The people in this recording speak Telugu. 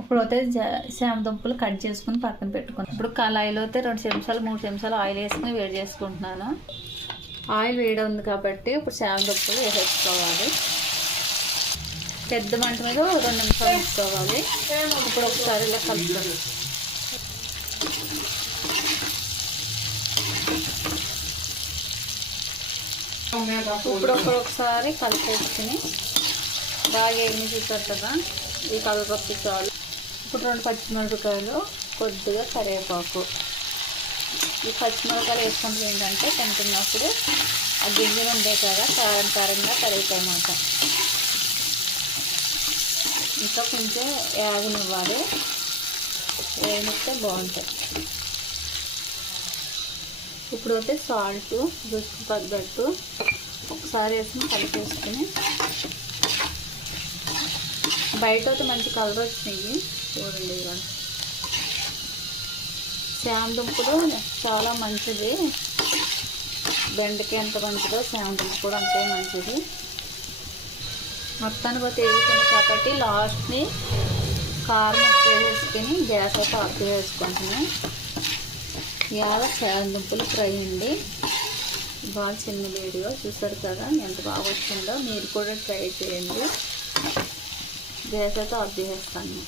ఇప్పుడు అయితే శామ దుంపలు కట్ చేసుకుని పక్కన పెట్టుకున్నాను. ఇప్పుడు కళాయిలో అయితే 2 చెంచాలు 3 చెంచాలు ఆయిల్ వేసుకుని వేడి చేసుకుంటున్నాను. ఆయిల్ వేడి ఉంది కాబట్టి ఇప్పుడు శామ దుంపలు వేసేసుకోవాలి. పెద్ద మంట మీద 2 నిమిషాలు వేసుకోవాలి. ఇప్పుడు ఒకసారి ఇలా కలుపుకోవాలి. ఇప్పుడు ఒకసారి కలిపేసుకుని బాగా ఏమి చూసారు కదా, ఈ కలర్ వచ్చి చాలు. ఇప్పుడు 2 పచ్చిమిరపకాయలు, కొద్దిగా కరివేపాకు. ఈ పచ్చిమిరపకాయలు వేసుకుంటే ఏంటంటే తింటున్నప్పుడు ఆ గింజలు ఉండే కదా కారం కారంగా కరిగిపోయమాట. ఇంకా కొంచెం యాగనివ్వాలి, వేగిస్తే బాగుంటాయి. ఇప్పుడు అయితే సాల్ట్ రుచికి తగ్గట్టు ఒకసారి వేసుకుని కలిపేసుకుని, బయట అయితే మంచి కలర్ వచ్చినాయి చూడండి. ఇవాళ శామ దుంపలు చాలా మంచిది, బెండకాయ ఎంత మంచిదో శామ దుంప కూడా అంతే మంచిది. మొత్తానికి అయితే వేసుకుని కాబట్టి లాస్ట్ని కారం వేసుకుని గ్యాస్ అయితే ఆఫ్ చేసుకుంటున్నాను. ఇవాళ శామ దుంపలు ఫ్రై అండి. బాగా చిన్న వీడియో చూసారు కదా ఎంత బాగా వచ్చిందో, మీరు కూడా ట్రై చేయండి. గ్యాస్ అయితే ఆఫ్ చేసేస్తాను.